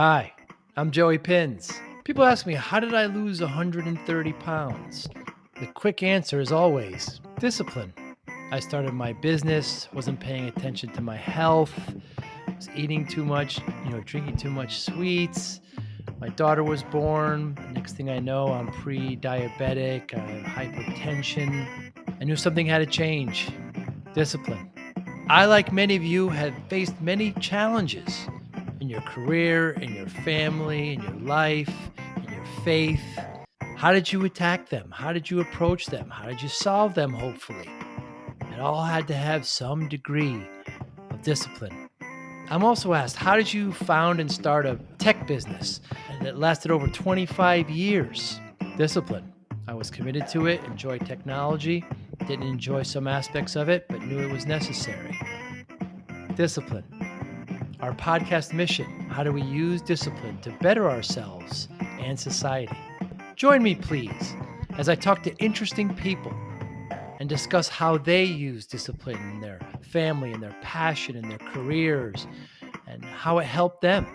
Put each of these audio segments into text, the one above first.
Hi, I'm Joey Pins. People ask me, how did I lose 130 pounds? The quick answer is always discipline. I started my business, wasn't paying attention to my health, was eating too much, drinking too much sweets. My daughter was born. Next thing I know, I'm pre diabetic, I have hypertension. I knew something had to change. Discipline. I, like many of you, have faced many challenges in your career, in your family, in your life, in your faith. How did you attack them? How did you approach them? How did you solve them, hopefully? It all had to have some degree of discipline. I'm also asked, how did you found and start a tech business that lasted over 25 years? Discipline. I was committed to it, enjoyed technology, didn't enjoy some aspects of it, but knew it was necessary. Discipline. Our podcast mission: how do we use discipline to better ourselves and society? Join me, please, as I talk to interesting people and discuss how they use discipline in their family, in their passion, in their careers, and how it helped them.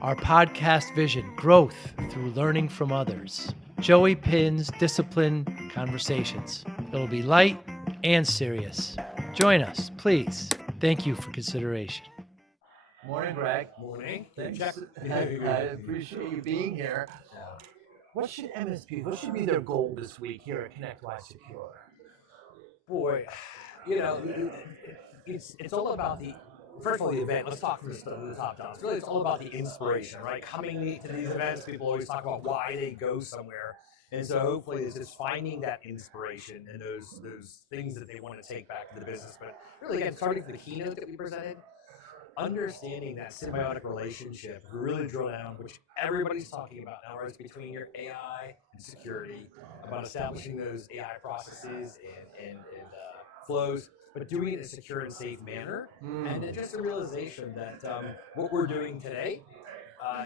Our podcast vision: growth through learning from others. Joey Pins Discipline Conversations. It'll be light and serious. Join us, please. Thank you for consideration. Morning, Greg. Morning. Thanks. I appreciate you being here. What should MSPs, what should be their goal this week here at ConnectWise Secure? Boy, it's all about the first of all the event. Let's talk from the top down. It's all about the inspiration, right? Coming to these events, people always talk about why they go somewhere, and so hopefully it's just finding that inspiration and those things that they want to take back to the business. But really, again, starting from the keynote that we presented, understanding that symbiotic relationship, we really drill down, which everybody's talking about now, right? Between your AI and security, about establishing those AI processes and flows, but doing it in a secure and safe manner. And then just the realization that what we're doing today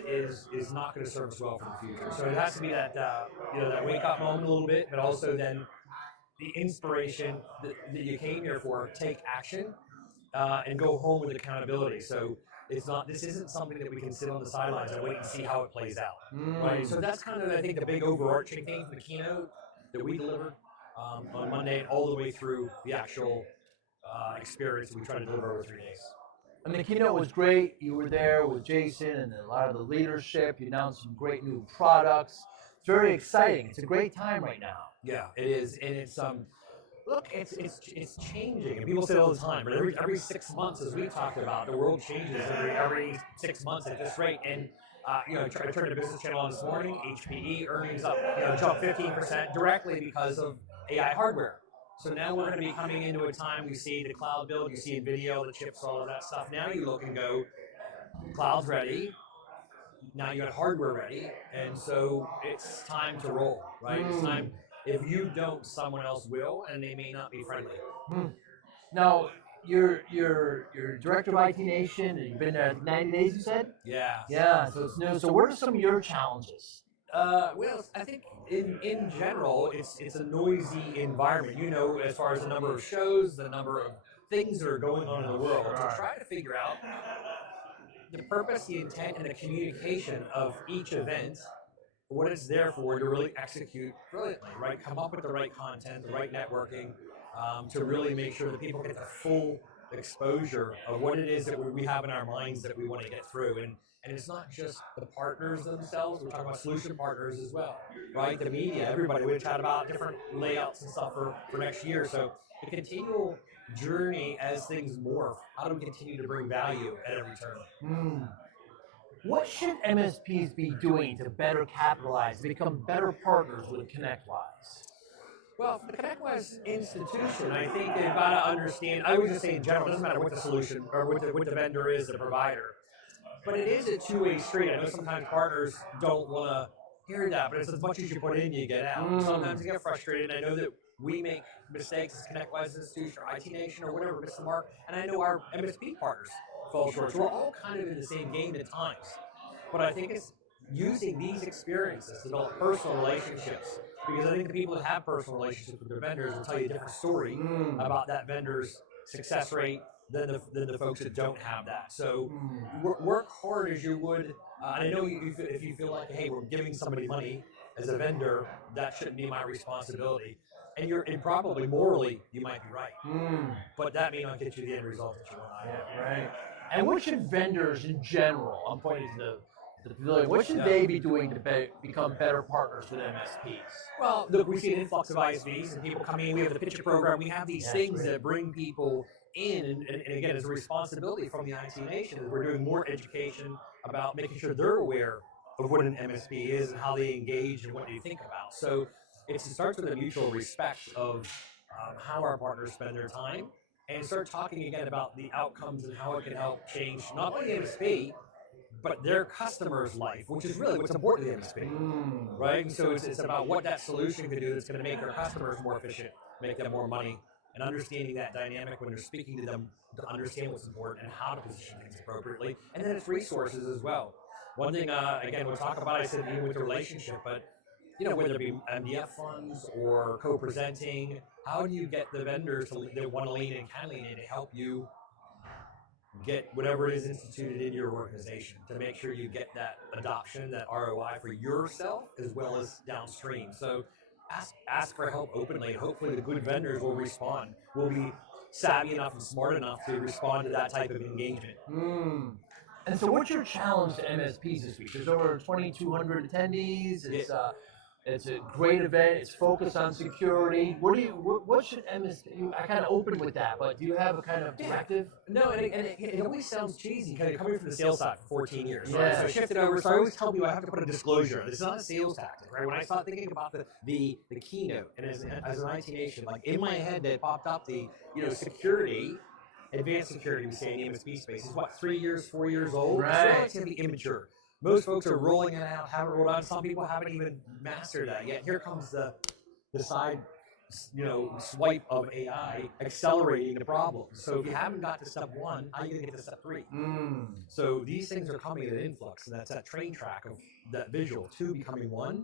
is not going to serve us well for the future. So it has to be that that wake up moment a little bit, but also then the inspiration that you came here for, take action, and go home with accountability. So it's not. This isn't something that we can sit on the sidelines and wait and see how it plays out. Right. So that's kind of, I think, the big overarching thing from the keynote that we delivered on Monday and all the way through the actual experience that we try to deliver over 3 days. I mean, the keynote was great. You were there with Jason and a lot of the leadership. You announced some great new products. It's very exciting. It's a great time right now. Yeah, it is, and it's look, it's changing, and people say it all the time. But every 6 months, as we talked about, the world changes every 6 months at this rate. And I turned the business channel on this morning. HPE earnings up, jumped 15% directly because of AI hardware. So now we're going to be coming into a time we see the cloud build, you see NVIDIA, the chips, all of that stuff. Now you look and go, cloud's ready. Now you got hardware ready, and so it's time to roll, right? It's time. If you don't, someone else will, and they may not be friendly. Now, you're director of IT Nation, and you've been there 90 days, you said? Yeah. Yeah, so it's new. So what are some of your challenges? Well, I think in general, it's a noisy environment. As far as the number of shows, the number of things that are going on in the world, to try to figure out the purpose, the intent, and the communication of each event, what it's there for, to really execute brilliantly, right? Come up with the right content, the right networking, to really make sure that people get the full exposure of what it is that we have in our minds that we want to get through. And it's not just the partners themselves, we're talking about solution partners as well, right? The media, everybody. We chat about different layouts and stuff for next year. So the continual journey as things morph, how do we continue to bring value at every turn? What should MSPs be doing to better capitalize, become better partners with ConnectWise? Well, for the ConnectWise institution, I think they've got to understand. I would just say in general, it doesn't matter what the solution or what the vendor is, the provider, but it is a two-way street. I know sometimes partners don't want to hear that, but it's as much as you put in, you get out. Sometimes you get frustrated. I know that we make mistakes as ConnectWise institution or IT Nation or whatever, miss the mark, and I know our MSP partners fall short. So we're all kind of in the same game at times. But I think it's using these experiences to develop personal relationships, because I think the people that have personal relationships with their vendors will tell you a different story about that vendor's success rate, than the folks that don't have that. So work hard as you would. I know if you feel like, hey, we're giving somebody money as a vendor, that shouldn't be my responsibility. And probably morally, you might be right. But that may not get you the end result that you want. Yeah, right. And what should vendors in general, I'm pointing to the pavilion, what should they be doing to become better partners with MSPs? Well, look, we see an influx of ISVs and people coming in. We have the pitcher program. We have these things that bring people in. And again, it's a responsibility from the IT Nation that we're doing more education about making sure they're aware of what an MSP is and how they engage and what they think about. So it starts with a mutual respect of how our partners spend their time and start talking again about the outcomes and how it can help change not only the MSP, but their customer's life, which is really what's important to the MSP, right? And so it's about what that solution can do that's going to make our customers more efficient, make them more money, and understanding that dynamic when you're speaking to them to understand what's important and how to position things appropriately. And then it's resources as well. One thing, again, we'll talk about, I said, even with the relationship, but whether it be MDF funds or co-presenting, how do you get the vendors that want to lean in, can lean in to help you get whatever is instituted in your organization to make sure you get that adoption, that ROI for yourself as well as downstream. So ask for help openly, and hopefully the good vendors will respond. Will be savvy enough and smart enough to respond to that type of engagement. And so what's your challenge to MSPs this week? There's over 2,200 attendees. It's a great event. It's focused on security. What should MSP? I kind of opened with that, but do you have a kind of directive? No, and it always sounds cheesy, kind of coming from the sales side for 14 years. Right? Yeah. So I shifted over. So I always tell people I have to put a disclosure. This is not a sales tactic, right? When I started thinking about the keynote, and as an IT Nation, like in my head, that popped up the security. Advanced security, we say in the MSP space, is what, 3 years, 4 years old? Right. It's relatively immature. Most folks are rolling it out, haven't rolled out. Some people haven't even mastered that yet. Here comes the side, swipe of AI accelerating the problem. So if you haven't got to step 1, how are you going to get to step 3? So these things are coming at an influx, and that's that train track of that visual 2 becoming 1.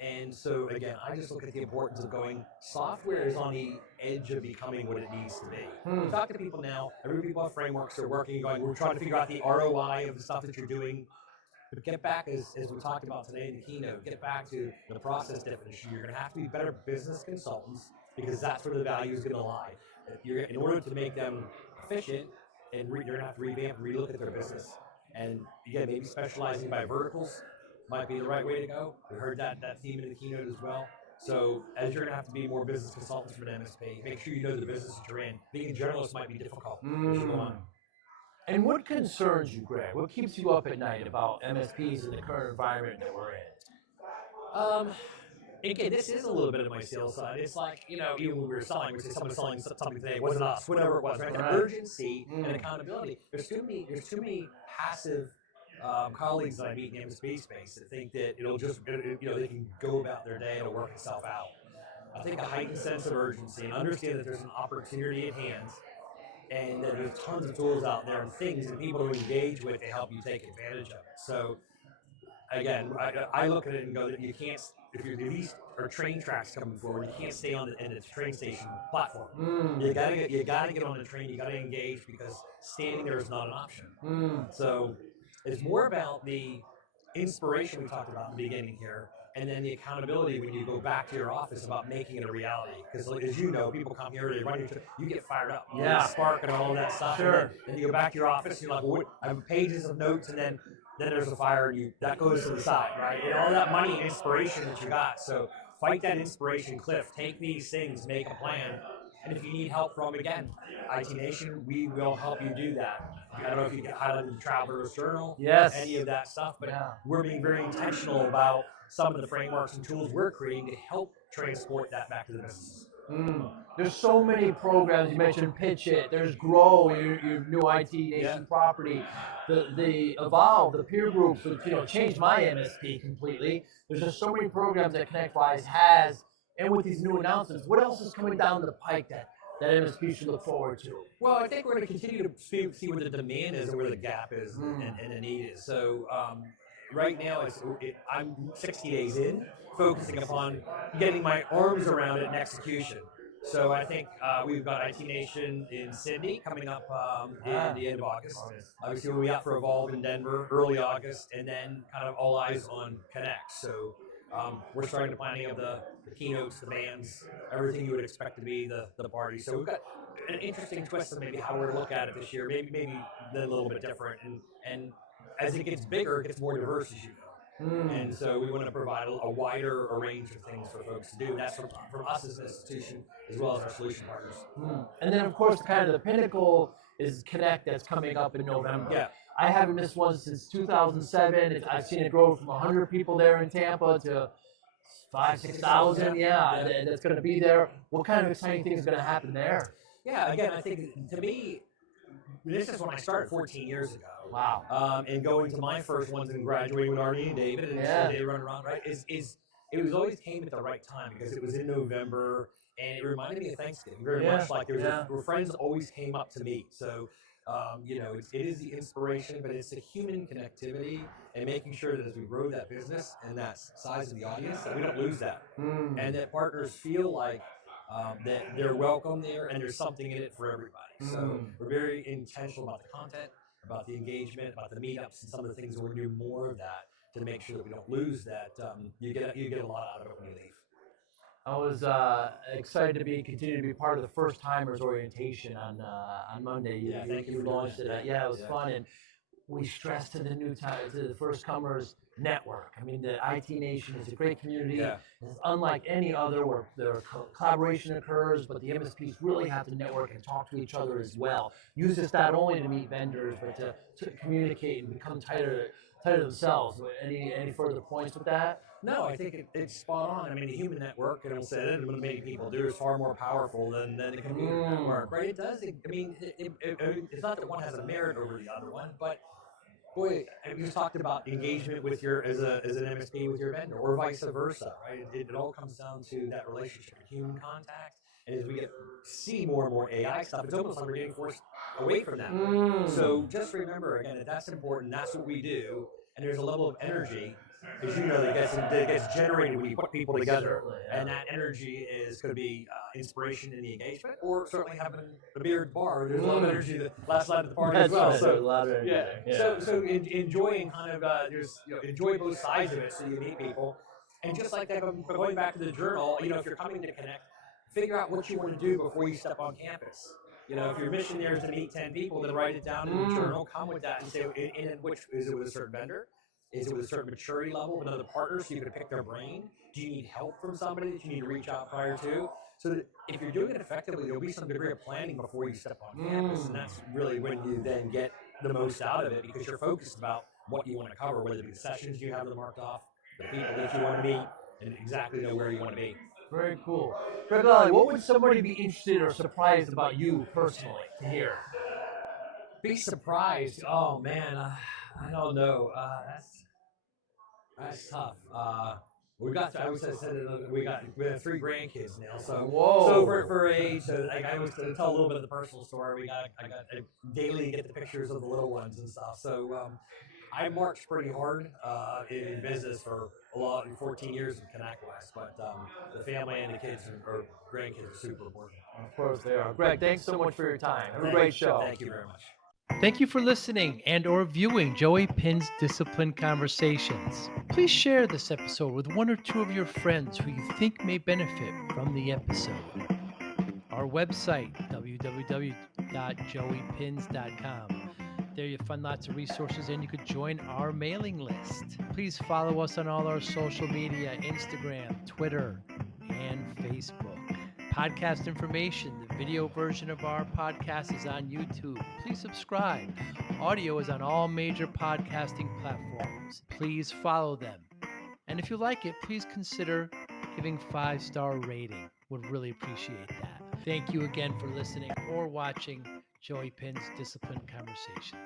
And so again, I just look at the importance of going. Software is on the edge of becoming what it needs to be. We talk to people now. Every people have frameworks. They're working, going. We're trying to figure out the ROI of the stuff that you're doing. But get back, as we talked about today in the keynote, get back to the process definition. You're going to have to be better business consultants because that's where the value is going to lie. In order to make them efficient, and you're going to have to revamp, relook at their business. And again, maybe specializing by verticals might be the right way to go. We heard that theme in the keynote as well. So as you're going to have to be more business consultants for an MSP, make sure you know the business that you're in. Being a generalist might be difficult as you go on. And what concerns you, Greg? What keeps you up at night about MSPs in the current environment that we're in? Again, this is a little bit of my sales side. It's like, even when we were selling, we say someone's selling something today, it wasn't us, whatever it was, right? The urgency and accountability. There's too many passive colleagues that I meet in the MSP space that think that it'll just, they can go about their day and it'll work itself out. I think a heightened sense of urgency and understand that there's an opportunity at hand, and that there's tons of tools out there and things and people to engage with to help you take advantage of it. So again, I look at it and go that you can't, if these are train tracks coming forward, you can't stay on the train station platform. You gotta get on the train, you gotta engage, because standing there is not an option. So it's more about the inspiration we talked about in the beginning here, and then the accountability when you go back to your office about making it a reality. Because as you know, people come here, they run into, you get fired up, spark and all of that stuff. Sure. And then you go back to your office, and you're like, well, I have pages of notes, and then there's a fire, and that goes to the side, right? And all that money and inspiration that you got. So fight that inspiration cliff. Take these things, make a plan. And if you need help from, again, IT Nation, we will help you do that. I don't know if you get highlighted in the Traveler's Journal, any of that stuff, but we're being very intentional about some of the frameworks and tools we're creating to help transport that back to the business. There's so many programs. You mentioned Pitch It. There's Grow, your new IT Nation property. The Evolve, the peer groups, which changed my MSP completely. There's just so many programs that ConnectWise has, and with these new announcements, what else is coming down the pike that MSP should look forward to? Well, I think we're going to continue to see where the demand is and where the gap is and the need is. So right now, I'm 60 days in, focusing upon getting my arms around it and execution. So I think we've got IT Nation in Sydney coming up in the end of August. Obviously, we'll be out for Evolve in Denver early August, and then kind of all eyes on Connect. So we're starting the planning of the keynotes, the bands, everything you would expect to be the party. So we've got an interesting twist of maybe how we're going to look at it this year. Maybe a little bit different, and as it gets bigger, it gets more diverse as you go. And so we want to provide a wider range of things for folks to do. That's from us as an institution, as well as our solution partners. And then, of course, kind of the pinnacle is Connect that's coming up in November. Yeah. I haven't missed one since 2007. I've seen it grow from 100 people there in Tampa to 5,000-6,000. Yeah, that's going to be there. What kind of exciting things is going to happen there? Yeah, again, I think to me, this is when I started 14 years ago. Wow. And going to my first ones and graduating with Arnie and David and they run around, right? It was always came at the right time because it was in November and it reminded me of Thanksgiving very much. Like where friends always came up to meet. So it is the inspiration, but it's the human connectivity and making sure that as we grow that business and that size of the audience, that we don't lose that, and that partners feel like that they're welcome there and there's something in it for everybody. So we're very intentional about the content, about the engagement, about the meetups, and some of the things we're doing more of that to make sure that we don't lose that. You get a lot out of it when you leave. I was excited to continue to be part of the first timers orientation on Monday. You launched it. Yeah, it was fun, and we stressed to the first comers network. I mean, the IT Nation is a great community. Yeah. It's unlike any other where collaboration occurs, but the MSPs really have to network and talk to each other as well. Use this not only to meet vendors, but to communicate and become tighter themselves. Any further points with that? No, I think it's spot on. I mean, the human network, and I'll say that, and what many people do is far more powerful than the community network, right? It does. It's not that one has a merit over the other one, but boy, we just talked about engagement with as an MSP with your vendor, or vice versa, right? It all comes down to that relationship, human contact. And as we see more and more AI stuff, it's almost like we're getting forced away from that. So just remember again that that's important. That's what we do. And there's a level of energy, as you know, that gets generated when you put people together. And that energy is going to be inspiration in the engagement, or certainly having a beer at the bar. There's a lot of energy the last night at the party as well. So enjoying kind of enjoy both sides of it, so you meet people. And just like that, going back to the journal, if you're coming to Connect, figure out what you want to do before you step on campus. If your mission there is to meet 10 people, then write it down in the journal, come with that and say, which is it with a certain vendor? Is it with a certain maturity level of another partner so you can pick their brain? Do you need help from somebody that you need to reach out prior to? So that if you're doing it effectively, there'll be some degree of planning before you step on campus. And that's really when you then get the most out of it because you're focused about what you want to cover, whether it be the sessions you have marked off, the people that you want to meet, and exactly know where you want to be. Very cool. Greg Lally, what would somebody be interested or surprised about you personally to hear? Be surprised? Oh man, I don't know. That's tough. We got 3 grandkids now. So for age, I always tell a little bit of the personal story. I got daily get the pictures of the little ones and stuff. So I marched pretty hard in business for 14 years in Connect West, but the family and the kids or grandkids are super important. Of course they are. Greg, thanks so much for your time. Have a great show. Thank you very much. Thank you for listening and or viewing Joey Pinn's Discipline Conversations. Please share this episode with 1 or 2 of your friends who you think may benefit from the episode. Our website, www.joeypins.com. There you'll find lots of resources and you could join our mailing list. Please follow us on all our social media, Instagram, Twitter, and Facebook. Podcast information, the video version of our podcast is on YouTube. Please subscribe. Audio is on all major podcasting platforms. Please follow them. And if you like it, please consider giving 5-star rating. Would really appreciate that. Thank you again for listening or watching Joey Pinn's Discipline Conversations.